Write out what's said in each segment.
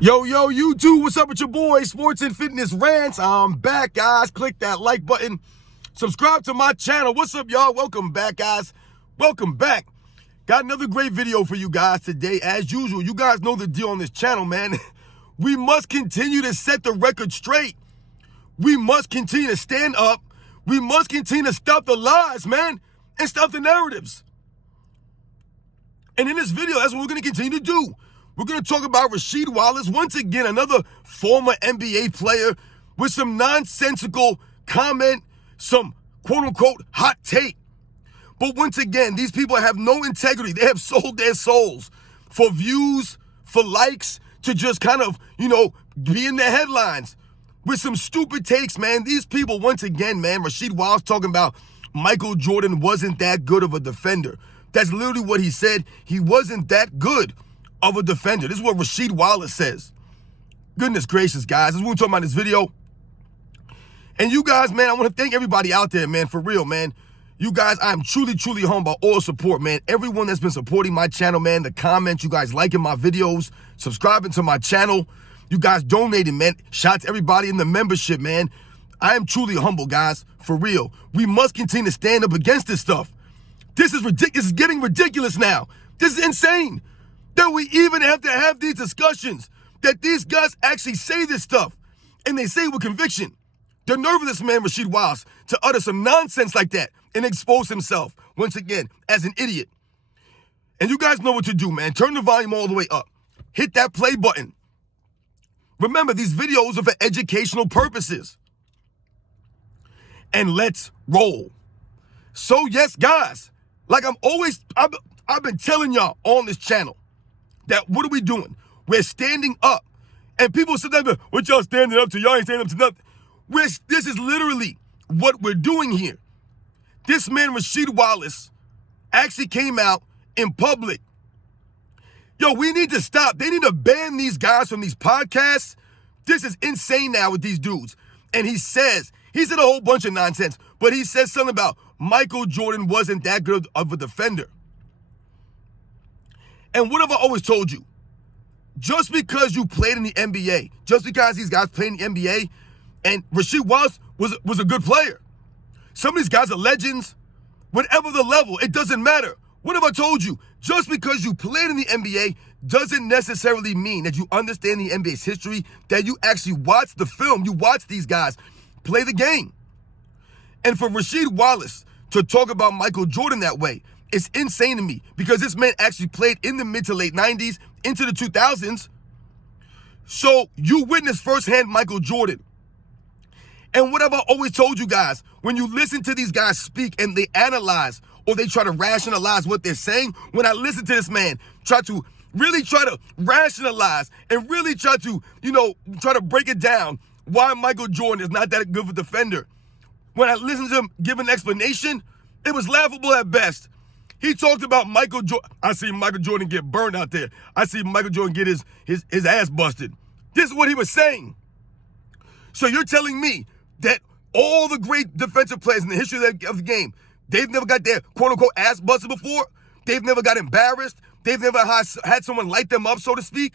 Yo, YouTube, what's up with your boy, Sports and Fitness Rants? I'm back, guys. Click that like button. Subscribe to my channel. What's up, y'all? Welcome back, guys. Welcome back. Got another great video for you guys today. As usual, you guys know the deal on this channel, man. We must continue to set the record straight. We must continue to stand up. We must continue to stop the lies, man, and stop the narratives. And in this video, that's what we're going to continue to do. We're going to talk about Rasheed Wallace, once again, another former NBA player with some nonsensical comment, some quote-unquote hot take. But once again, these people have no integrity. They have sold their souls for views, for likes, to just kind of, be in the headlines with some stupid takes, man. These people, once again, man, Rasheed Wallace talking about Michael Jordan wasn't that good of a defender. That's literally what he said. He wasn't that good of a defender. This is what Rasheed Wallace says. Goodness gracious, guys. This is what we're talking about in this video. And you guys, man, I want to thank everybody out there, man, for real, man. You guys, I am truly, truly humbled by all support, man. Everyone that's been supporting my channel, man, the comments, you guys liking my videos, subscribing to my channel, you guys donating, man. Shout out to everybody in the membership, man. I am truly humble, guys, for real. We must continue to stand up against this stuff. This is ridiculous. This is getting ridiculous now. This is insane that we even have to have these discussions, that these guys actually say this stuff, and they say it with conviction. The nerve of this man, Rasheed Wallace, to utter some nonsense like that and expose himself, once again, as an idiot. And you guys know what to do, man. Turn the volume all the way up. Hit that play button. Remember, these videos are for educational purposes. And let's roll. So, yes, guys, like I've been telling y'all on this channel, that what are we doing? We're standing up. And people sit there, what y'all standing up to? Y'all ain't standing up to nothing. This is literally what we're doing here. This man, Rasheed Wallace, actually came out in public. Yo, we need to stop. They need to ban these guys from these podcasts. This is insane now with these dudes. And he said a whole bunch of nonsense, but he said something about Michael Jordan wasn't that good of a defender. And what have I always told you? Just because you played in the NBA, just because these guys played in the NBA, and Rasheed Wallace was a good player. Some of these guys are legends. Whatever the level, it doesn't matter. What have I told you? Just because you played in the NBA doesn't necessarily mean that you understand the NBA's history, that you actually watch the film, you watch these guys play the game. And for Rasheed Wallace to talk about Michael Jordan that way, it's insane to me, because this man actually played in the mid to late 90s into the 2000s. So you witnessed firsthand Michael Jordan. And what have I always told you guys? When you listen to these guys speak and they analyze or they try to rationalize what they're saying, when I listen to this man try to rationalize and really try to break it down why Michael Jordan is not that good of a defender, when I listened to him give an explanation, it was laughable at best. He talked about Michael Jordan. I see Michael Jordan get burned out there. I see Michael Jordan get his ass busted. This is what he was saying. So you're telling me that all the great defensive players in the history of the game, they've never got their quote-unquote ass busted before? They've never got embarrassed? They've never had someone light them up, so to speak?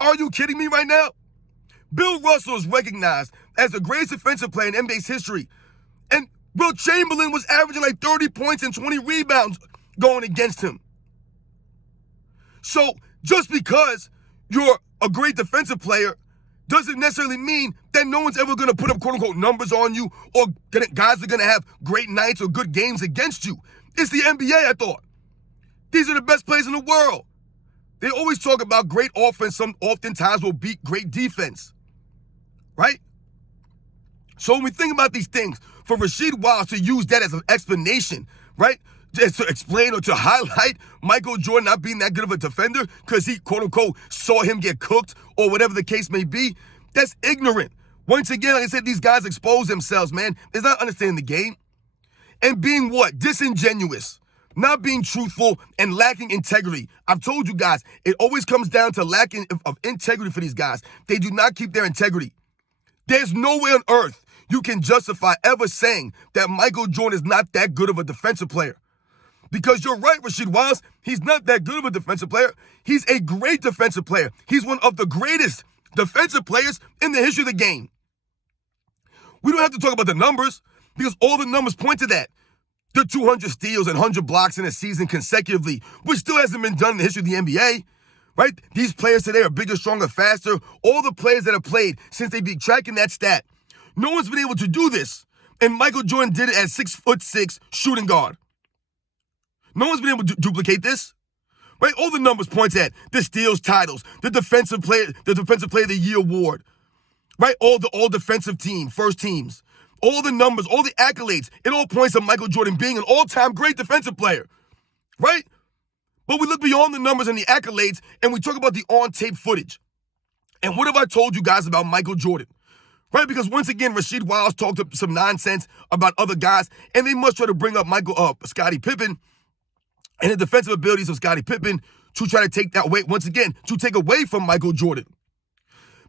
Are you kidding me right now? Bill Russell is recognized as the greatest defensive player in NBA's history. And Will Chamberlain was averaging like 30 points and 20 rebounds going against him. So just because you're a great defensive player doesn't necessarily mean that no one's ever going to put up quote-unquote numbers on you, or guys are going to have great nights or good games against you. It's the NBA, I thought. These are the best players in the world. They always talk about great offense. Some oftentimes will beat great defense, right? So when we think about these things, for Rasheed Wallace to use that as an explanation, right? Just to explain or to highlight Michael Jordan not being that good of a defender because he, quote-unquote, saw him get cooked or whatever the case may be, that's ignorant. Once again, like I said, these guys expose themselves, man. It's not understanding the game. And being what? Disingenuous. Not being truthful and lacking integrity. I've told you guys, it always comes down to lacking of integrity for these guys. They do not keep their integrity. There's no way on earth you can justify ever saying that Michael Jordan is not that good of a defensive player. Because you're right, Rasheed Wallace, he's not that good of a defensive player. He's a great defensive player. He's one of the greatest defensive players in the history of the game. We don't have to talk about the numbers because all the numbers point to that. The 200 steals and 100 blocks in a season consecutively, which still hasn't been done in the history of the NBA, right? These players today are bigger, stronger, faster. All the players that have played since they've been tracking that stat. No one's been able to do this. And Michael Jordan did it at 6'6" shooting guard. No one's been able to duplicate this. Right? All the numbers point at the steals titles, the defensive player of the year award. Right? All defensive team, first teams. All the numbers, all the accolades, it all points to Michael Jordan being an all-time great defensive player. Right? But we look beyond the numbers and the accolades and we talk about the on-tape footage. And what have I told you guys about Michael Jordan? Right? Because once again, Rasheed Wallace talked some nonsense about other guys, and they must try to bring up Scottie Pippen and the defensive abilities of Scottie Pippen to try to take that away, once again, to take away from Michael Jordan.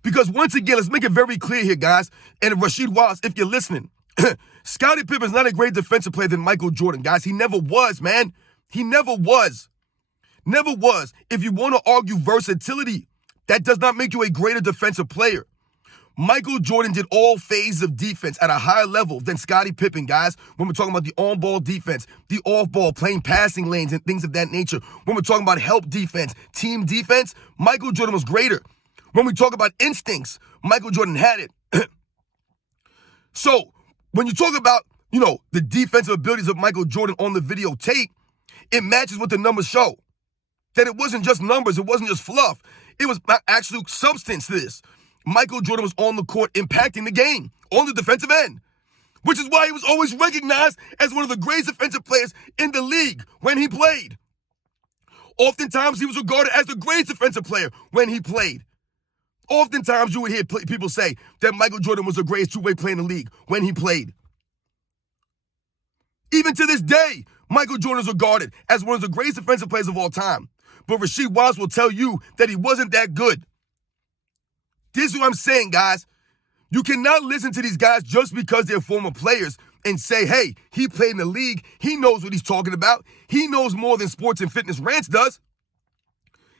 Because once again, let's make it very clear here, guys, and Rasheed Wallace, if you're listening, Scottie Pippen is not a great defensive player than Michael Jordan, guys. He never was, man. He never was. Never was. If you want to argue versatility, that does not make you a greater defensive player. Michael Jordan did all phases of defense at a higher level than Scottie Pippen, guys. When we're talking about the on-ball defense, the off-ball, playing passing lanes and things of that nature. When we're talking about help defense, team defense, Michael Jordan was greater. When we talk about instincts, Michael Jordan had it. So, when you talk about, the defensive abilities of Michael Jordan on the videotape, it matches what the numbers show. That it wasn't just numbers, it wasn't just fluff. It was actual substance to this. Michael Jordan was on the court impacting the game on the defensive end, which is why he was always recognized as one of the greatest defensive players in the league when he played. Oftentimes, he was regarded as the greatest defensive player when he played. Oftentimes, you would hear people say that Michael Jordan was the greatest two-way player in the league when he played. Even to this day, Michael Jordan is regarded as one of the greatest defensive players of all time. But Rasheed Wallace will tell you that he wasn't that good. This is what I'm saying, guys. You cannot listen to these guys just because they're former players and say, hey, he played in the league. He knows what he's talking about. He knows more than Sports and Fitness Rants does.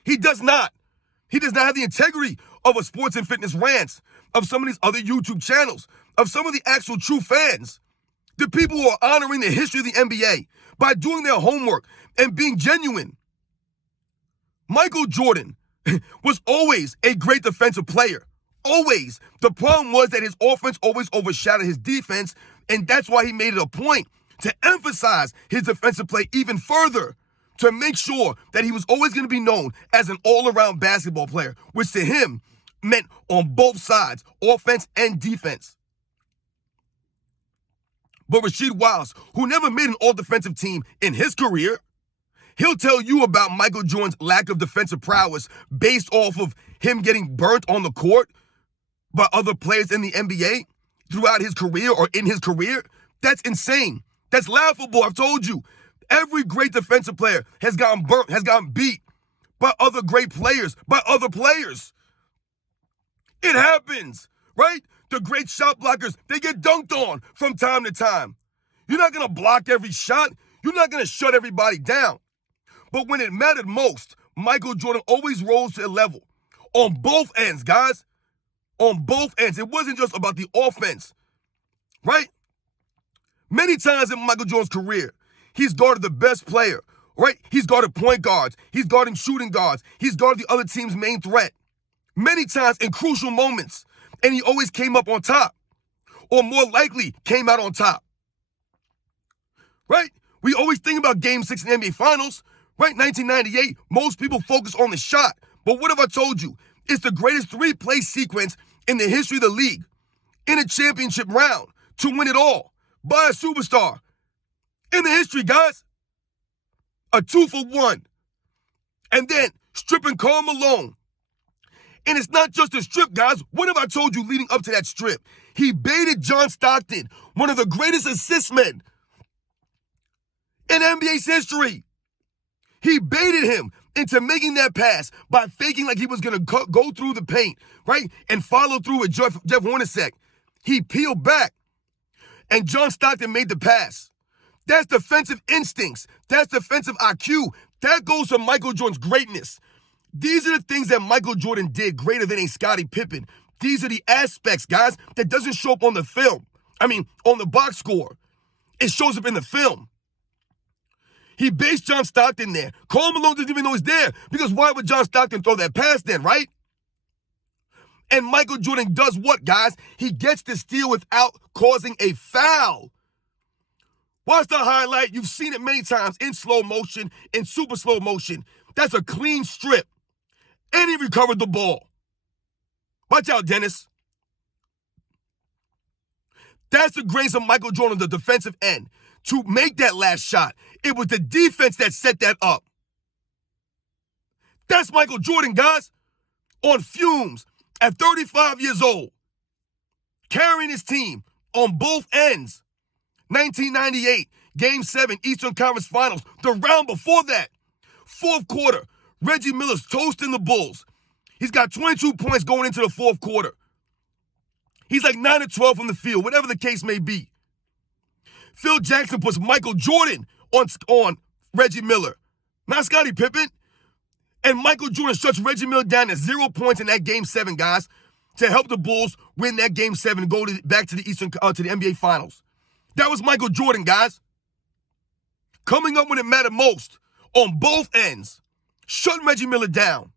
He does not. He does not have the integrity of a Sports and Fitness Rants, of some of these other YouTube channels, of some of the actual true fans. The people who are honoring the history of the NBA by doing their homework and being genuine. Michael Jordan was always a great defensive player. Always. The problem was that his offense always overshadowed his defense, and that's why he made it a point to emphasize his defensive play even further, to make sure that he was always going to be known as an all-around basketball player, which to him meant on both sides, offense and defense. But Rasheed Wallace, who never made an all-defensive team in his career, he'll tell you about Michael Jordan's lack of defensive prowess based off of him getting burnt on the court by other players in the NBA throughout his career or in his career. That's insane. That's laughable. I've told you. Every great defensive player has gotten burnt, has gotten beat by other great players, by other players. It happens, right? The great shot blockers, they get dunked on from time to time. You're not going to block every shot. You're not going to shut everybody down. But when it mattered most, Michael Jordan always rose to the level. On both ends, guys. On both ends. It wasn't just about the offense, right? Many times in Michael Jordan's career, he's guarded the best player, right? He's guarded point guards. He's guarding shooting guards. He's guarded the other team's main threat. Many times in crucial moments. And he always came up on top. Or more likely, came out on top. Right? We always think about Game 6 in the NBA Finals. Right, 1998, most people focus on the shot. But what have I told you? It's the greatest three-play sequence in the history of the league. In a championship round to win it all by a superstar. In the history, guys. A 2-for-1. And then stripping Karl Malone. And it's not just a strip, guys. What have I told you leading up to that strip? He baited John Stockton, one of the greatest assist men in NBA's history. He baited him into making that pass by faking like he was going to go through the paint, right? And follow through with Jeff Hornacek. He peeled back, and John Stockton made the pass. That's defensive instincts. That's defensive IQ. That goes to Michael Jordan's greatness. These are the things that Michael Jordan did greater than a Scottie Pippen. These are the aspects, guys, that doesn't show up on the film. On the box score. It shows up in the film. He based John Stockton there. Karl Malone doesn't even know he's there, because why would John Stockton throw that pass then, right? And Michael Jordan does what, guys? He gets the steal without causing a foul. Watch the highlight. You've seen it many times in slow motion, in super slow motion. That's a clean strip. And he recovered the ball. Watch out, Dennis. That's the grace of Michael Jordan, the defensive end, to make that last shot. It was the defense that set that up. That's Michael Jordan, guys, on fumes at 35 years old, carrying his team on both ends. 1998, Game 7, Eastern Conference Finals. The round before that, fourth quarter, Reggie Miller's toasting the Bulls. He's got 22 points going into the fourth quarter. He's like 9 of 12 from the field, whatever the case may be. Phil Jackson puts Michael Jordan on Reggie Miller, not Scottie Pippen. And Michael Jordan shuts Reggie Miller down at 0 points in that Game 7, guys, to help the Bulls win that Game 7 and go back to the NBA Finals. That was Michael Jordan, guys. Coming up when it mattered most on both ends. Shutting Reggie Miller down.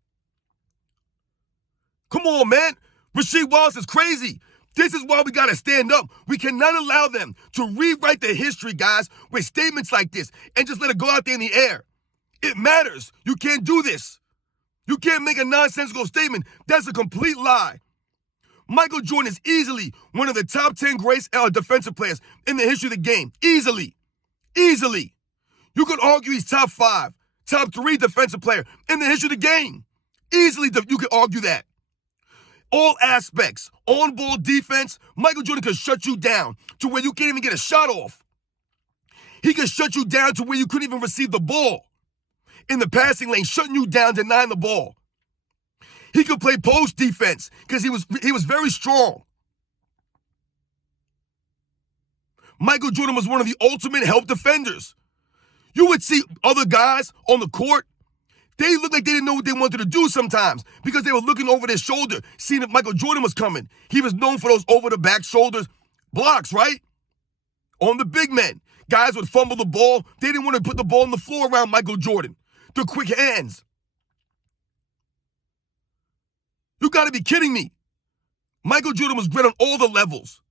Come on, man. Rasheed Wallace is crazy. This is why we got to stand up. We cannot allow them to rewrite the history, guys, with statements like this and just let it go out there in the air. It matters. You can't do this. You can't make a nonsensical statement. That's a complete lie. Michael Jordan is easily one of the top 10 greatest defensive players in the history of the game. Easily. Easily. You could argue he's top 5, top 3 defensive player in the history of the game. Easily, you could argue that. All aspects, on-ball defense, Michael Jordan could shut you down to where you can't even get a shot off. He could shut you down to where you couldn't even receive the ball. In the passing lane, shutting you down, denying the ball. He could play post defense because he was very strong. Michael Jordan was one of the ultimate help defenders. You would see other guys on the court. They looked like they didn't know what they wanted to do sometimes because they were looking over their shoulder, seeing if Michael Jordan was coming. He was known for those over-the-back shoulders blocks, right? On the big men. Guys would fumble the ball. They didn't want to put the ball on the floor around Michael Jordan. The quick hands. You got to be kidding me. Michael Jordan was great on all the levels.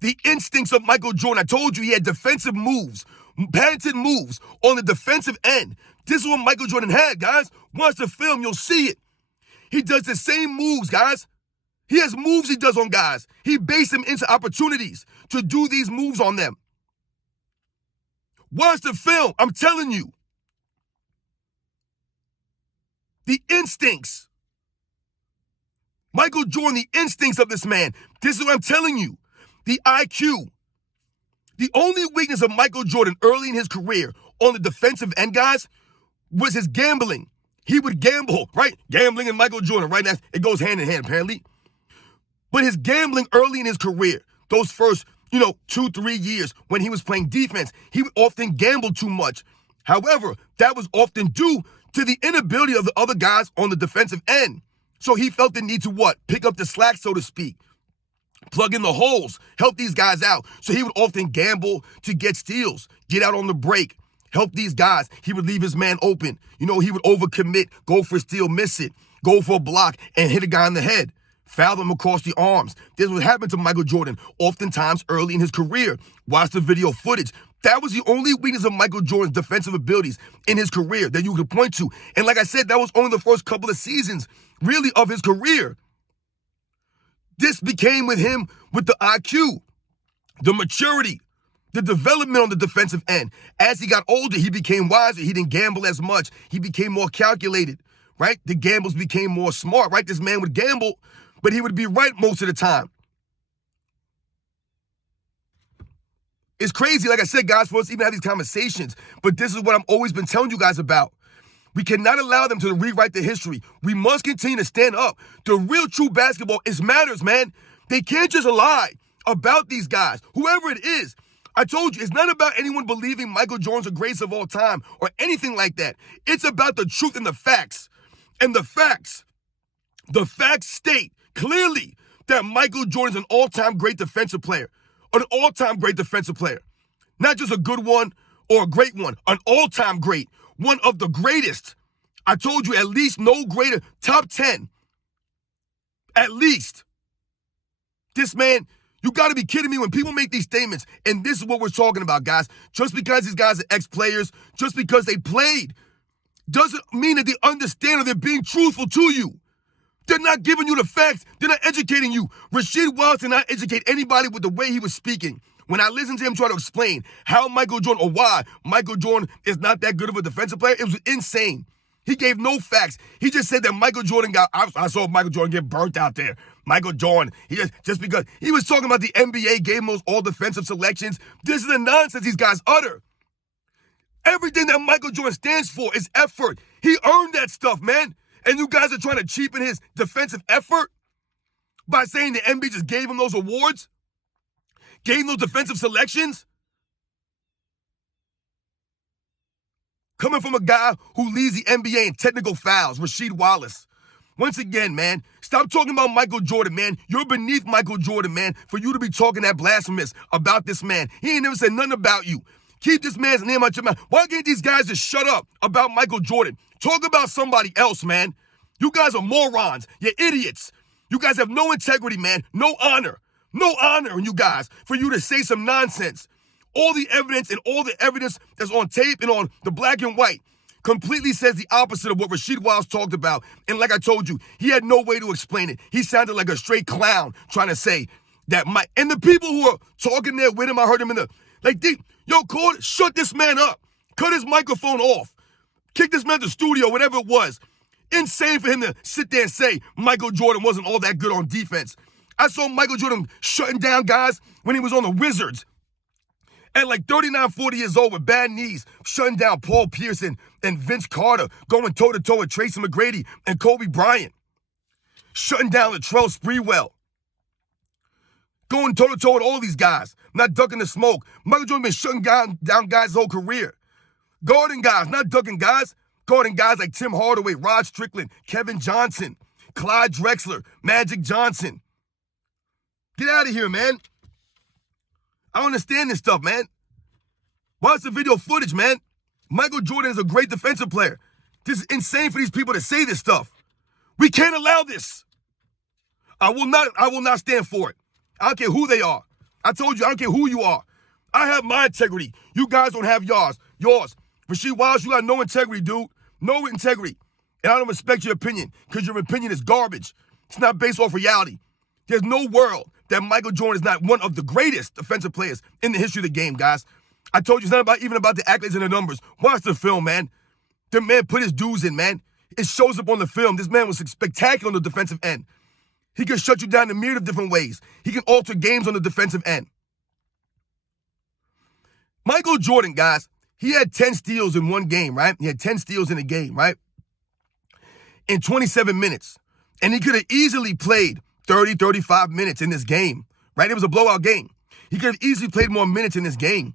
The instincts of Michael Jordan, I told you he had defensive moves, patented moves on the defensive end. This is what Michael Jordan had, guys. Watch the film, you'll see it. He does the same moves, guys. He has moves he does on guys. He based them into opportunities to do these moves on them. Watch the film, I'm telling you. The instincts. Michael Jordan, the instincts of this man. This is what I'm telling you. The IQ. The only weakness of Michael Jordan early in his career on the defensive end, guys, was his gambling. He would gamble, right? Gambling and Michael Jordan, right? It goes hand in hand, apparently. But his gambling early in his career, those first, 2-3 years when he was playing defense, he would often gamble too much. However, that was often due to the inability of the other guys on the defensive end. So he felt the need to what? Pick up the slack, so to speak. Plug in the holes, help these guys out. So he would often gamble to get steals, get out on the break, help these guys. He would leave his man open. He would overcommit, go for a steal, miss it, go for a block, and hit a guy in the head. Foul him across the arms. This is what happened to Michael Jordan oftentimes early in his career. Watch the video footage. That was the only weakness of Michael Jordan's defensive abilities in his career that you could point to. And like I said, that was only the first couple of seasons, really, of his career. This became with him with the IQ, the maturity, the development on the defensive end. As he got older, he became wiser. He didn't gamble as much. He became more calculated, right? The gambles became more smart, right? This man would gamble, but he would be right most of the time. It's crazy, like I said, guys, for us to even have these conversations, but this is what I've always been telling you guys about. We cannot allow them to rewrite the history. We must continue to stand up. The real true basketball matters, man. They can't just lie about these guys, whoever it is. I told you, it's not about anyone believing Michael Jordan's the greatest of all time or anything like that. It's about the truth and the facts. And the facts state clearly that Michael Jordan's an all-time great defensive player. An all-time great defensive player. Not just a good one or a great one. An all-time great. One of the greatest. I told you at least no greater. Top 10. At least. This man, you got to be kidding me when people make these statements. And this is what we're talking about, guys. Just because these guys are ex-players, just because they played, doesn't mean that they understand or they're being truthful to you. They're not giving you the facts. They're not educating you. Rasheed Wallace did not educate anybody with the way he was speaking. When I listened to him try to explain how Michael Jordan or why Michael Jordan is not that good of a defensive player, it was insane. He gave no facts. He just said that Michael Jordan I saw Michael Jordan get burnt out there. Michael Jordan, he just because he was talking about the NBA gave him those all defensive selections. This is the nonsense these guys utter. Everything that Michael Jordan stands for is effort. He earned that stuff, man. And you guys are trying to cheapen his defensive effort by saying the NBA just gave him those awards? Gave him those defensive selections? Coming from a guy who leads the NBA in technical fouls, Rasheed Wallace. Once again, man, stop talking about Michael Jordan, man. You're beneath Michael Jordan, man, for you to be talking that blasphemous about this man. He ain't never said nothing about you. Keep this man's name out your mouth. Why can't these guys just shut up about Michael Jordan? Talk about somebody else, man. You guys are morons. You're idiots. You guys have no integrity, man. No honor. No honor in you guys for you to say some nonsense. All the evidence and all the evidence that's on tape and on the black and white completely says the opposite of what Rasheed Wallace talked about. And like I told you, he had no way to explain it. He sounded like a straight clown trying to say that and the people who are talking there with him, I heard him shut this man up. Cut his microphone off. Kick this man to the studio, whatever it was. Insane for him to sit there and say Michael Jordan wasn't all that good on defense. I saw Michael Jordan shutting down guys when he was on the Wizards. At like 39, 40 years old with bad knees, shutting down Paul Pierce and Vince Carter, going toe-to-toe with Tracy McGrady and Kobe Bryant. Shutting down Latrell Sprewell. Going toe-to-toe with all these guys, not ducking the smoke. Michael Jordan been shutting down guys his whole career. Guarding guys, not ducking guys. Guarding guys like Tim Hardaway, Rod Strickland, Kevin Johnson, Clyde Drexler, Magic Johnson. Get out of here, man. I don't understand this stuff, man. Watch the video footage, man. Michael Jordan is a great defensive player. This is insane for these people to say this stuff. We can't allow this. I will not stand for it. I don't care who they are. I told you, I don't care who you are. I have my integrity. You guys don't have yours. Rasheed Wallace, you got no integrity, dude. No integrity. And I don't respect your opinion because your opinion is garbage. It's not based off reality. There's no world that Michael Jordan is not one of the greatest defensive players in the history of the game, guys. I told you it's not even about the accolades and the numbers. Watch the film, man. The man put his dues in, man. It shows up on the film. This man was spectacular on the defensive end. He can shut you down in a myriad of different ways. He can alter games on the defensive end. Michael Jordan, guys, he had 10 steals in one game, right? He had 10 steals in a game, right? In 27 minutes. And he could have easily played 30, 35 minutes in this game, right? It was a blowout game. He could have easily played more minutes in this game,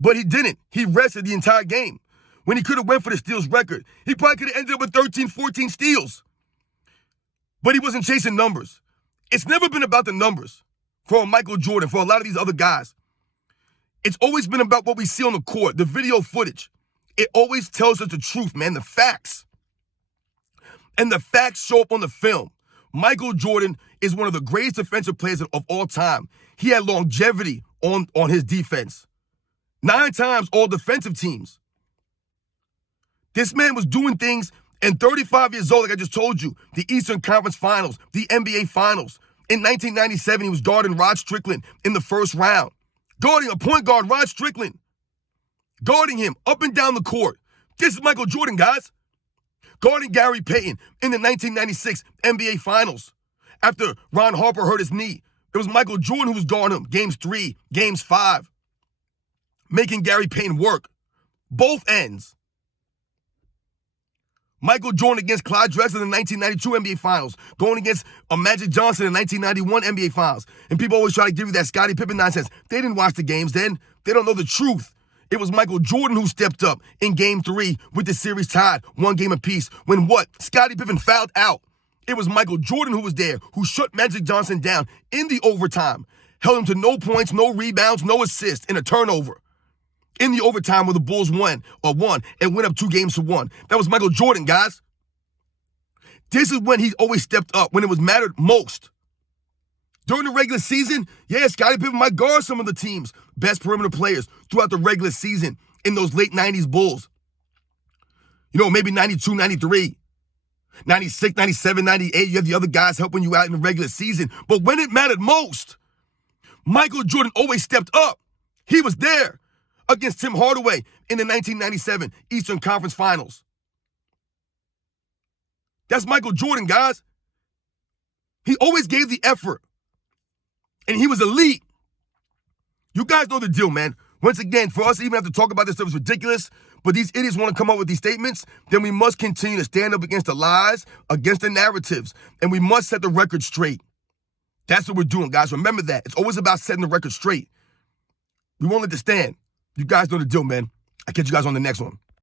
but he didn't. He rested the entire game. When he could have went for the steals record, he probably could have ended up with 13, 14 steals. But he wasn't chasing numbers. It's never been about the numbers for Michael Jordan, for a lot of these other guys. It's always been about what we see on the court, the video footage. It always tells us the truth, man, the facts. And the facts show up on the film. Michael Jordan is one of the greatest defensive players of all time. He had longevity on his defense. 9 times all defensive teams. This man was doing things, and 35 years old, like I just told you, the Eastern Conference Finals, the NBA Finals. In 1997, he was guarding Rod Strickland in the first round. Guarding a point guard, Rod Strickland. Guarding him up and down the court. This is Michael Jordan, guys. Guarding Gary Payton in the 1996 NBA Finals. After Ron Harper hurt his knee, it was Michael Jordan who was guarding him. Games 3, Games 5. Making Gary Payton work. Both ends. Michael Jordan against Clyde Drexler in the 1992 NBA Finals. Going against Magic Johnson in the 1991 NBA Finals. And people always try to give you that Scottie Pippen nonsense. They didn't watch the games then. They don't know the truth. It was Michael Jordan who stepped up in Game 3 with the series tied 1 game apiece when what? Scottie Pippen fouled out. It was Michael Jordan who was there, who shut Magic Johnson down in the overtime, held him to no points, no rebounds, no assists, and a turnover. In the overtime where the Bulls won and went up 2-1. That was Michael Jordan, guys. This is when he always stepped up, when it was mattered most. During the regular season, yeah, Scottie Pippen might guard some of the team's best perimeter players throughout the regular season in those late 90s Bulls. You know, maybe 92, 93, 96, 97, 98. You have the other guys helping you out in the regular season. But when it mattered most, Michael Jordan always stepped up. He was there against Tim Hardaway in the 1997 Eastern Conference Finals. That's Michael Jordan, guys. He always gave the effort. And he was elite. You guys know the deal, man. Once again, for us to even have to talk about this stuff is ridiculous, but these idiots want to come up with these statements, then we must continue to stand up against the lies, against the narratives, and we must set the record straight. That's what we're doing, guys. Remember that. It's always about setting the record straight. We won't let this stand. You guys know the deal, man. I'll catch you guys on the next one.